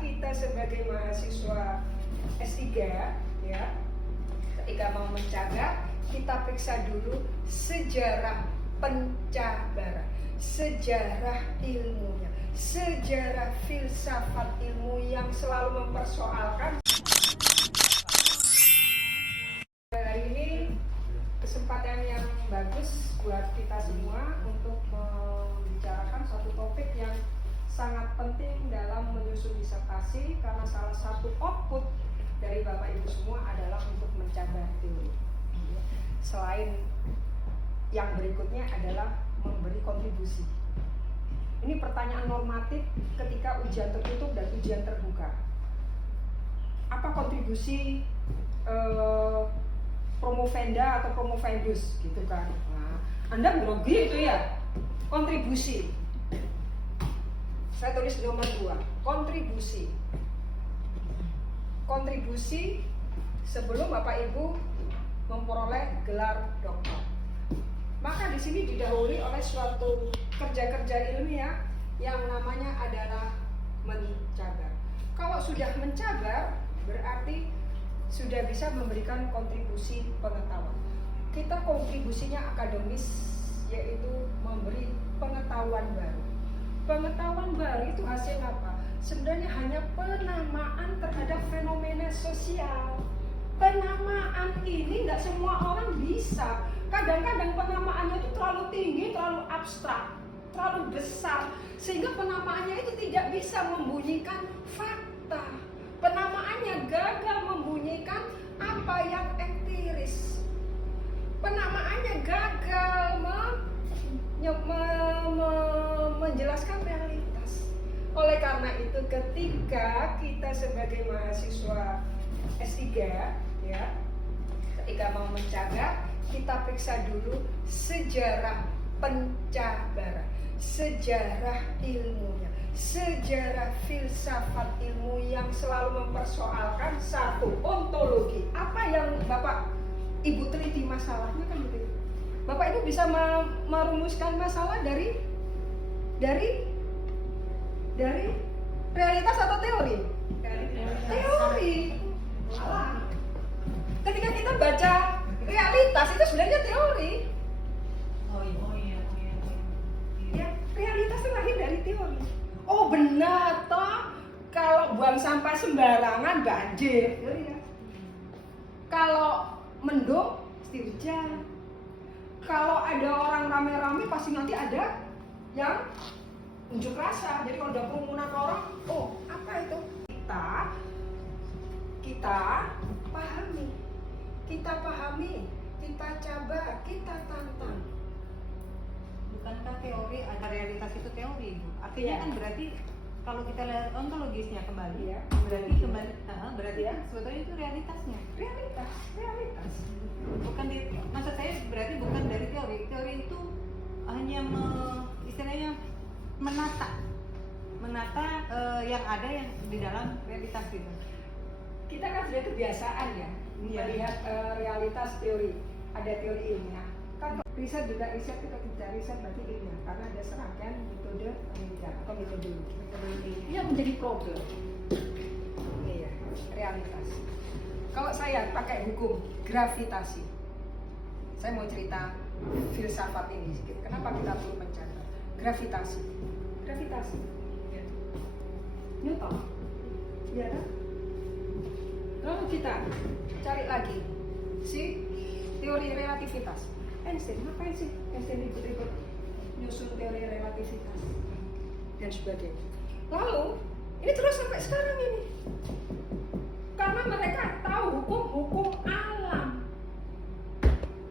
kita sebagai mahasiswa S3 ya, ketika mau mencabar kita periksa dulu sejarah pencabaran, sejarah ilmunya, sejarah filsafat ilmu yang selalu mempersoalkan. Hari ini kesempatan yang bagus buat kita semua untuk membicarakan satu topik yang sangat penting dalam menyusun disertasi, karena salah satu output dari Bapak Ibu semua adalah untuk mencabar teori. Selain yang berikutnya adalah memberi kontribusi. Ini pertanyaan normatif ketika ujian tertutup dan ujian terbuka. Apa kontribusi promovenda atau promovendus gitu kan? Nah, Anda grogi itu ya, kontribusi. Saya tulis nomor 2, kontribusi. Kontribusi sebelum Bapak Ibu memperoleh gelar doktor. Maka di sini didahului oleh suatu kerja-kerja ilmiah yang namanya adalah mencabar. Kalau sudah mencabar berarti sudah bisa memberikan kontribusi pengetahuan. Kita kontribusinya akademis, yaitu memberi pengetahuan baru. Pengetahuan baru itu hasil apa? Sebenarnya hanya penamaan terhadap fenomena sosial. Penamaan ini nggak semua orang bisa. Kadang-kadang penamaannya itu terlalu tinggi, terlalu abstrak, terlalu besar, sehingga penamaannya itu tidak bisa membunyikan fakta. Penamaannya gagal membunyikan apa yang empiris. Penamaannya gagal menjelaskan realitas. Oleh karena itu, ketika kita sebagai mahasiswa S3 ya, ketika mau mencabar kita periksa dulu sejarah pencabaran, sejarah ilmunya, sejarah filsafat ilmu yang selalu mempersoalkan satu, ontologi. Apa yang Bapak Ibu teliti masalahnya kan begitu. Bapak Ibu bisa merumuskan masalah dari realitas atau teori? Teori. Salah. Ketika kita baca realitas itu sebenarnya teori. Ya, realitas itu lahir dari teori. Oh benar toh, kalau buang sampah sembarangan banjir. Ya. Kalau mendung pasti hujan. Kalau ada orang rame-rame pasti nanti ada yang unjuk rasa. Jadi kalau ada kerumunan orang, oh apa itu? Kita pahami, kita cabar, kita tantang. Bukankah teori ada realitas itu teori, Bu? Artinya Ya. kan berarti kalau kita lihat ontologisnya kembali, Ya. berarti berarti Ya. kan sebetulnya itu realitasnya. Realitas. Bukan maksud saya berarti bukan dari teori. Teori itu hanya istilahnya menata yang ada yang di dalam realitas gitu. Kita kan sudah kebiasaan ya melihat realitas teori. Ada teori ilmiah. Kan riset juga riset kita riset berarti ilmiah karena ada serangkaian metode penelitian atau metodologi. Ini yang menjadi problem. Iya, realitas. Kalau saya pakai hukum gravitasi, saya mau cerita filsafat ini sedikit. Kenapa kita perlu mencatat gravitasi? Newton, ya kan? Lalu kita cari lagi si teori relativitas. Einstein, ngapain sih Einstein ribut-ribut nyusun teori relativitas dan sebagainya. Lalu ini terus sampai sekarang ini, karena mereka tahu hukum-hukum alam.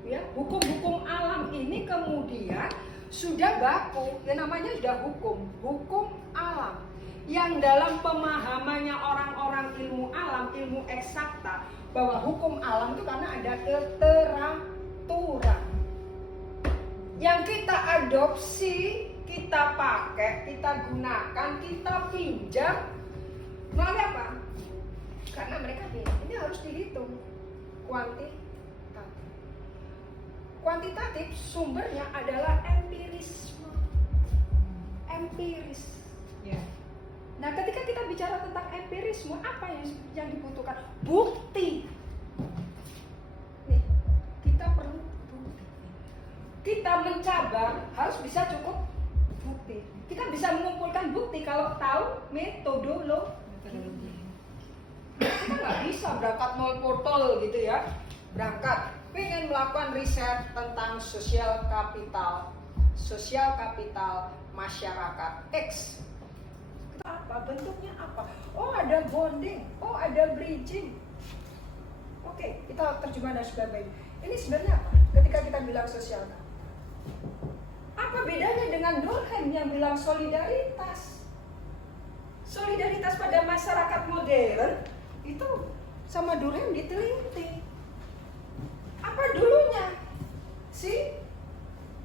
Ya, hukum-hukum alam ini kemudian sudah baku, yang namanya sudah hukum alam. Yang dalam pemahamannya orang-orang ilmu alam, ilmu eksakta, bahwa hukum alam itu karena ada keteraturan. Yang kita adopsi, kita pakai, kita gunakan, kita pinjam. Melalui apa? Karena mereka bilang, ini harus dihitung. Kuantitatif sumbernya adalah empirisme. Empiris. Ya. Nah, ketika kita bicara tentang empirisme apa yang dibutuhkan? Bukti. Nih, kita perlu bukti. Kita mencabar harus bisa cukup bukti. Kita bisa mengumpulkan bukti kalau tahu metodologi. Kita nggak bisa berangkat nol portal gitu ya. Berangkat, pengen melakukan riset tentang sosial kapital masyarakat X. Apa bentuknya apa? Oh ada bonding, oh ada bridging. Oke, kita terjemahkan dan sebagainya. Ini sebenarnya apa? Ketika kita bilang sosial kapital, apa bedanya dengan Durkheim yang bilang solidaritas? Solidaritas pada masyarakat modern itu sama Durkheim diteliti. Apa dulunya? Si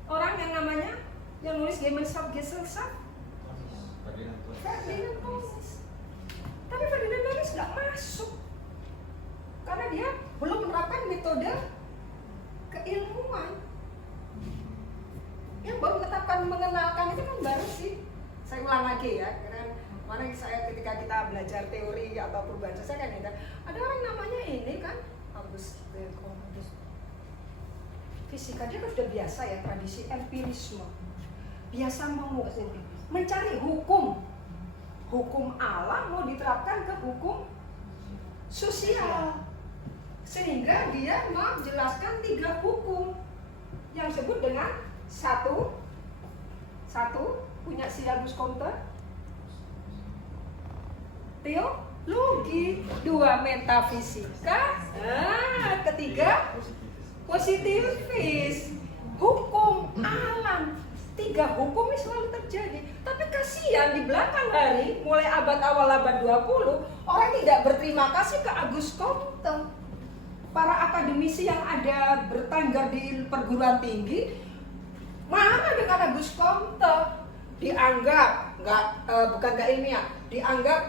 orang yang namanya yang nulis Gemeinschaftgesellschaft Ferdinand Tönnies. Tapi Ferdinand Tönnies nggak masuk karena dia belum menerapkan metode keilmuan. Yang baru mengenalkan itu kan baru sih. Saya ulang lagi ya, karena kemarin saya ketika kita belajar teori atau perubahan sosial kan ada orang namanya ini kan August fisika, dia kan sudah biasa ya tradisi empirisme, biasa mengukur, mencari hukum alam mau diterapkan ke hukum sosial, sehingga dia menjelaskan 3 hukum yang disebut dengan satu punya si Auguste Comte, teologi, 2 metafisika, ketiga positivis, hukum alam. 3 hukum ini selalu terjadi. Tapi kasihan di belakang hari, mulai abad awal abad 20, orang tidak berterima kasih ke Auguste Comte. Para akademisi yang ada bertengger di perguruan tinggi, mana dengan Auguste Comte? Dianggap bukan nggak ilmiah, dianggap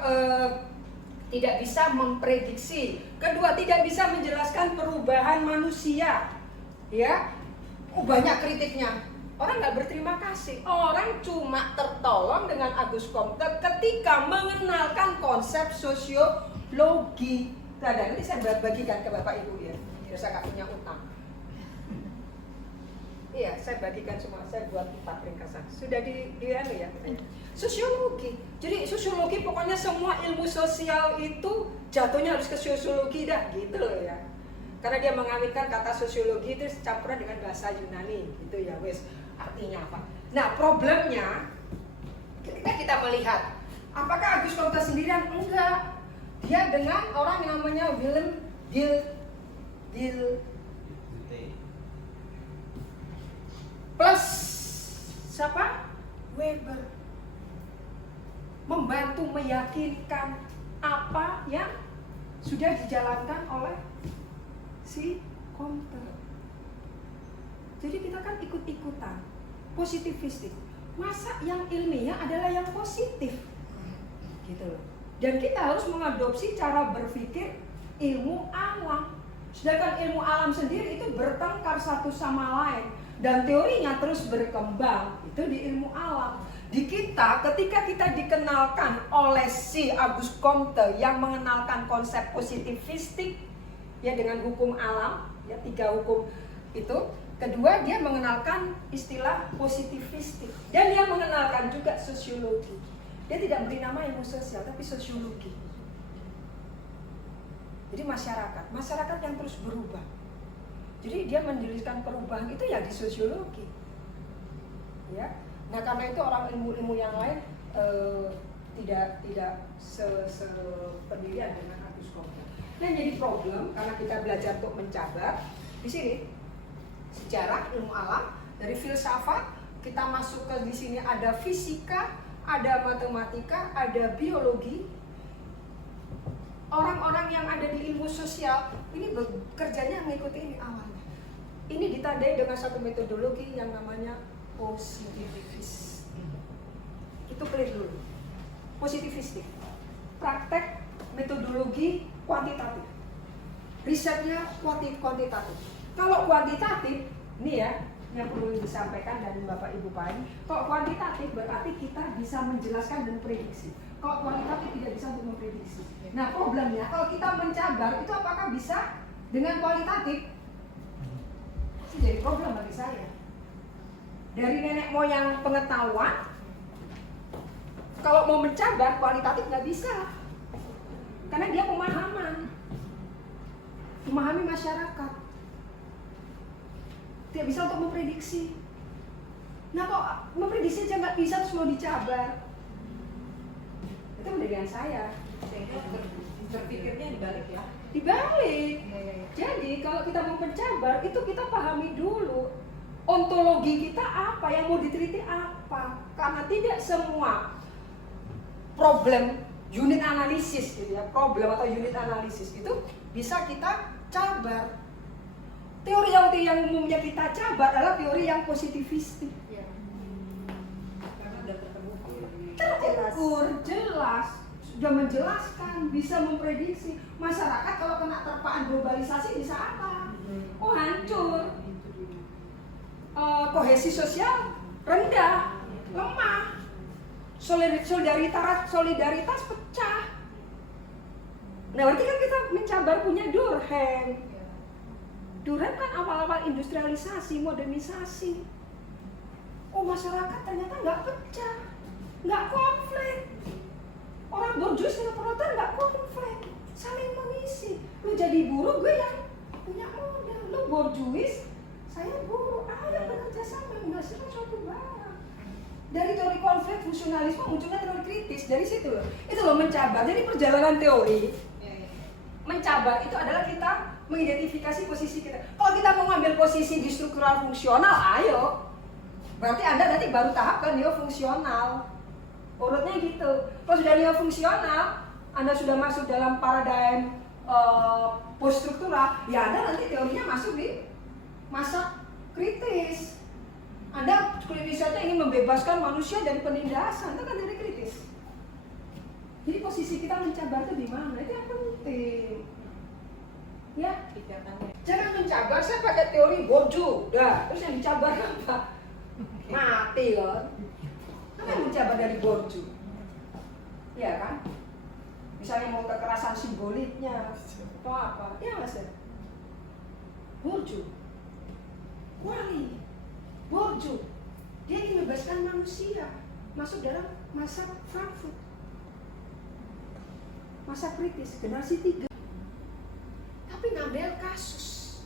tidak bisa memprediksi. Kedua, tidak bisa menjelaskan perubahan manusia. Ya, banyak kritiknya. Orang nggak berterima kasih. Orang cuma tertolong dengan Auguste Comte ketika mengenalkan konsep sosiologi. Nah, dan ini saya bagikan ke Bapak Ibu ya. Saya nggak punya utang. Iya, saya bagikan semua. Saya buat 4 ringkasan. Sudah di ya. Sosiologi. Jadi sosiologi pokoknya semua ilmu sosial itu jatuhnya harus ke sosiologi dah, gitu loh ya. Karena dia mengaminkan kata sosiologi itu campuran dengan bahasa Yunani, gitu ya, wes. Artinya apa? Nah, problemnya ketika kita melihat apakah Auguste Comte sendirian? Enggak. Dia dengan orang yang namanya Willem plus siapa? Weber. Membantu meyakinkan apa yang sudah dijalankan oleh si Comte. Jadi kita kan ikut-ikutan, positivistik. Masa yang ilmiah adalah yang positif, gitu loh. Dan kita harus mengadopsi cara berpikir ilmu alam. Sedangkan ilmu alam sendiri itu bertengkar satu sama lain dan teorinya terus berkembang. Itu di ilmu alam. Di kita, ketika kita dikenalkan oleh si Auguste Comte yang mengenalkan konsep positivistik ya dengan hukum alam, ya 3 hukum itu. Kedua, dia mengenalkan istilah positivistik dan dia mengenalkan juga sosiologi. Dia tidak beri nama ilmu sosial tapi sosiologi. Jadi masyarakat yang terus berubah. Jadi dia menjelaskan perubahan itu ya di sosiologi. Ya. Nah, karena itu orang ilmu-ilmu yang lain tidak sependirian dengan Auguste Comte. Nah, jadi problem karena kita belajar untuk mencabar di sini sejarah ilmu alam dari filsafat kita masuk ke di sini ada fisika, ada matematika, ada biologi. Orang-orang yang ada di ilmu sosial ini bekerjanya mengikuti ini awalnya. Ini ditandai dengan satu metodologi yang namanya positivis. Itu clear dulu. Positivistik. Praktek metodologi kuantitatif. Risetnya kuantitatif. Kalau kuantitatif, ini ya yang perlu disampaikan dan Bapak Ibu pahami. Kalau kuantitatif berarti kita bisa menjelaskan dan prediksi. Kalau kualitatif tidak bisa untuk memprediksi. Nah problemnya kalau kita mencabar itu apakah bisa dengan kualitatif? Itu jadi problem bagi saya. Dari nenek moyang pengetahuan, kalau mau mencabar kualitatif nggak bisa, karena dia memahami masyarakat, tidak bisa untuk memprediksi. Nah kok memprediksi aja nggak bisa terus mau dicabar? Itu pendirian saya. Sehingga berpikirnya dibalik ya. Dibalik. Jadi kalau kita mau mencabar itu kita pahami dulu ontologi kita apa, yang mau diteliti apa. Karena tidak semua problem unit analisis gitu ya, problem atau unit analisis itu bisa kita cabar. Teori yang umumnya kita cabar adalah teori yang positivistik. Ya. Karena udah terbukti. Terukur, jelas, sudah menjelaskan, bisa memprediksi masyarakat kalau kena terpaan globalisasi bisa apa? Oh hancur, kohesi sosial rendah, lemah, solidaritas pecah. Nah berarti kan kita mencabar punya Durkheim. Durkheim kan awal-awal industrialisasi, modernisasi. Oh masyarakat ternyata nggak pecah, nggak konflik. Orang borjuis dengan proletar nggak konflik, saling mengisi. Lu jadi buruh, gue yang punya modal. Lu borjuis, saya buruh. Ayo bekerja sama menghasilkan suatu barang. Dari teori konflik fungsionalisme munculnya teori kritis dari situ loh. Itu loh mencabar. Jadi perjalanan teori mencabar itu adalah kita mengidentifikasi posisi kita. Kalau kita mau ngambil posisi di struktural fungsional, ayo. Berarti Anda nanti baru tahap ke neofungsional. Urutnya gitu. Kalau sudah neofungsional, Anda sudah masuk dalam paradigm post struktural, ya Anda nanti teorinya masuk di masa kritis. Anda kritisnya ingin membebaskan manusia dari penindasan, itu kan teori kritis. Jadi posisi kita mencabar itu di mana? Itu yang penting. Ya, jangan mencabar. Saya pakai teori Bourdieu, dah. Terus yang dicabar apa? Mati kan? Apa yang mencabar dari Bourdieu? Ya kan? Misalnya mau kekerasan simboliknya atau apa? Ya nggak sih? Bourdieu, Wali, Bourdieu, dia ingin membebaskan manusia masuk dalam masa Frankfurt, masa kritis generasi 3. Tapi ngambil kasus.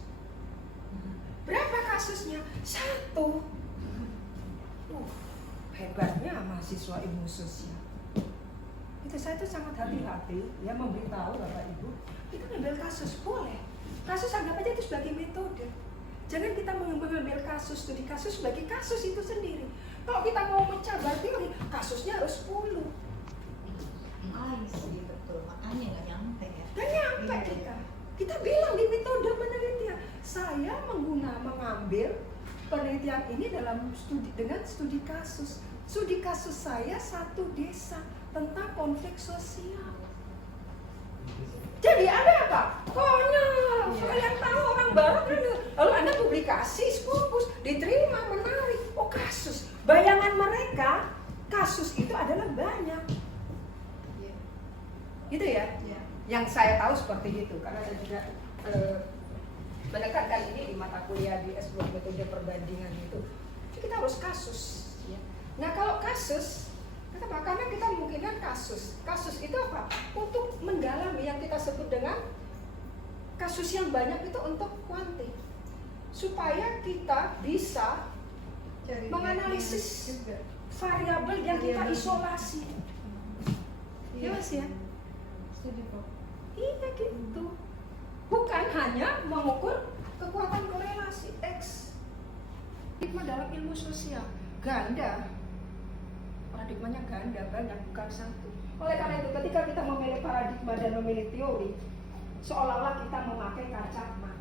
Berapa kasusnya? 1. Hebatnya mahasiswa ilmu sosial. Itu saya tuh sangat hati-hati ya memberitahu Bapak Ibu, itu ngambil kasus boleh. Kasus anggap aja itu sebagai metode. Jangan kita mengambil kasus studi kasus sebagai kasus itu sendiri. Kalau kita mau mencabar teori, kasusnya harus 10. Iya betul, makanya nggak nyampe ya. Nggak nyampe kita. Kita bilang di metode penelitian, saya mengambil penelitian ini dengan studi kasus. Studi kasus saya 1 desa tentang konflik sosial. Jadi ada apa? Konyol. Kalian tahu orang barat kan, lalu Anda publikasi Scopus, diterima, menarik. Oh kasus. Bayangan mereka kasus itu adalah banyak. Gitu ya? Yang saya tahu seperti itu, karena saya juga menekankan ini di mata kuliah di S2 metode perbandingan itu. Jadi kita harus kasus. Ya. Nah kalau kasus, karena kita memungkinkan kasus. Kasus itu apa? Untuk mendalami yang kita sebut dengan kasus yang banyak itu untuk kuanti. Supaya kita bisa menganalisis variabel yang kita isolasi. Ya Mas ya? Iya gitu. Bukan hanya mengukur kekuatan korelasi X. Paradigma dalam ilmu sosial ganda. Paradigmanya ganda, banyak, bukan 1. Oleh karena itu ketika kita memilih paradigma dan memilih teori, seolah-olah kita memakai kacamata.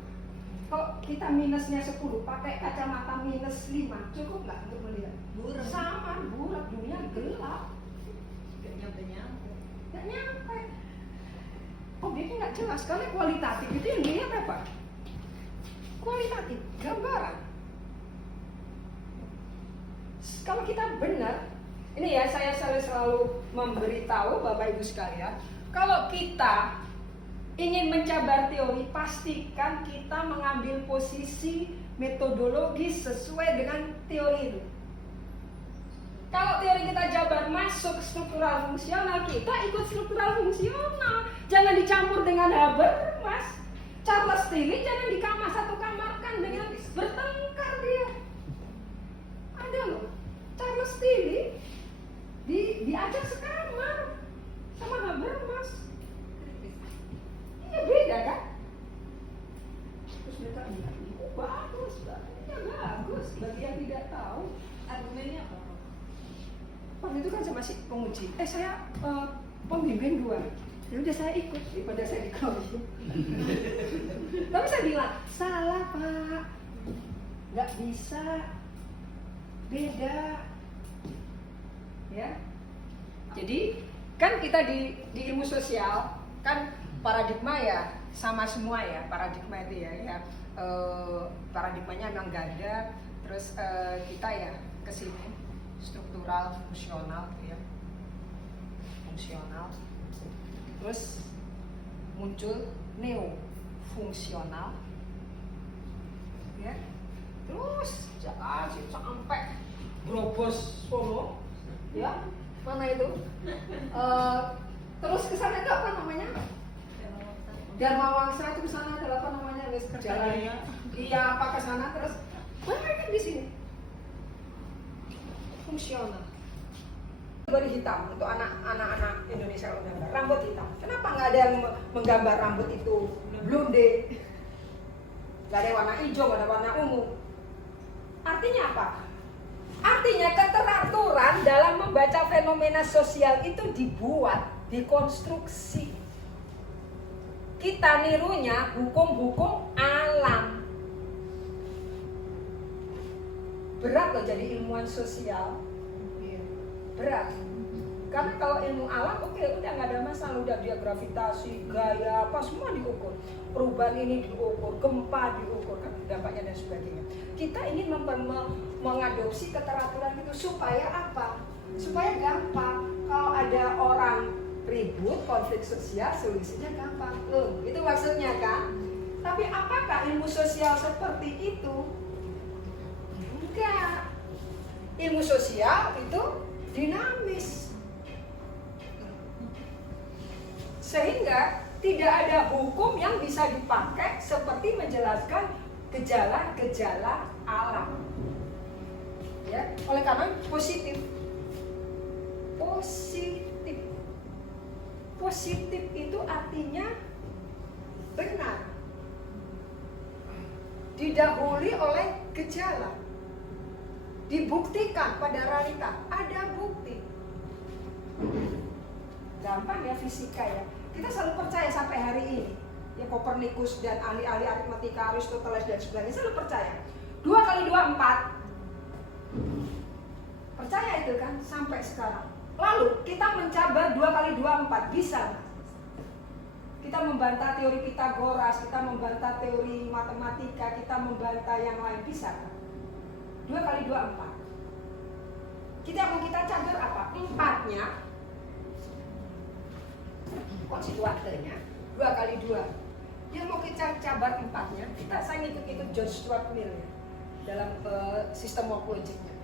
Kalau kita minusnya 10, pakai kacamata minus 5, cukup nggak untuk melihat? Buram. Sama, buram, dunia gelap. Nggak nyampe. Nggak nyampe. Objeknya nggak jelas, karena kualitatif itu yang dilihat apa? Kualitatif, gambaran. Kalau kita benar, Ini ya, saya selalu memberitahu Bapak Ibu sekalian, kalau kita ingin mencabar teori, pastikan kita mengambil posisi metodologis sesuai dengan teori itu. Kalau teori kita jabar masuk struktural fungsional, kita ikut struktural fungsional. Jangan dicampur dengan Habermas. Charles Tilly jangan satu kamarkan dengan bertengkar dia. Ada loh, Charles Tilly diajak sekamar sama Habermas. Iya beda kan? Terus mereka bilang, oh bagus, ya bagus. Bagi yang tidak tahu, Argumennya apa? waktu itu kan saya masih penguji. Saya pembimbing 2. Ya udah saya ikut daripada saya dikeroyok. Tapi saya bilang, salah Pak, nggak bisa, beda. Ya, jadi kan kita di ilmu sosial kan paradigma ya sama semua ya, paradigma itu ya paradigmanya memang ganda, terus kita ya kesini struktural fungsional ya, fungsional, terus muncul neo fungsional ya, terus sampai Grobos Solo ya, mana itu terus ke sana itu apa namanya, Dharma Wangsa itu ke sana ada apa namanya, jalan iya apa ke sana, terus banyak di sini fungsional. Bari hitam untuk anak-anak Indonesia menggambar rambut hitam. Kenapa nggak ada yang menggambar rambut itu blonde? Nggak ada warna hijau, nggak ada warna ungu. Artinya apa? Artinya keteraturan dalam membaca fenomena sosial itu dibuat, dikonstruksi. Kita nirunya hukum-hukum alam. Berat loh jadi ilmuwan sosial. Berat. Karena kalau ilmu alam oke, udah nggak ada masalah, udah dia gravitasi, gaya, apa semua diukur. Perubahan ini diukur, gempa diukur, kan dampaknya dan sebagainya. Kita ingin mengadopsi keteraturan itu supaya apa? Supaya gampang. Kalau ada orang ribut, konflik sosial, solusinya gampang. Itu maksudnya kan? Tapi apakah ilmu sosial seperti itu? Enggak. Ilmu sosial itu dinamis, sehingga tidak ada hukum yang bisa dipakai seperti menjelaskan gejala-gejala alam. Ya, oleh karena positif, positif itu artinya benar, didahului oleh gejala. Dibuktikan pada realita, ada bukti. Gampang ya fisika ya. Kita selalu percaya sampai hari ini. Ya Kopernikus dan ahli-ahli aritmatika, Aristoteles dan sebagainya selalu percaya. 2 kali 2 4. Percaya itu kan sampai sekarang. Lalu kita mencabar 2 kali 2 4 bisa. Kita membantah teori Pitagoras, kita membantah teori matematika, kita membantah yang lain, bisa kan? 2 kali 2 4. Kita mau kita cabar apa? 4-nya konstituentnya 2 kali 2. Yang mau kita cabar 4-nya, saya ngikut John Stuart Mill ya, dalam sistem morfologiknya.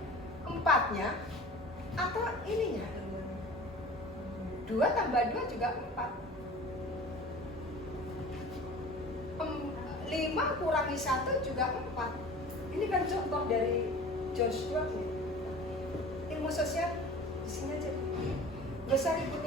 4-nya atau ininya 2 tambah 2 juga 4. 5 kurangi 1 juga 4. Ini kan contoh dari John Stuart Mill. Ilmu sosial di sini aja. Gak usah ribut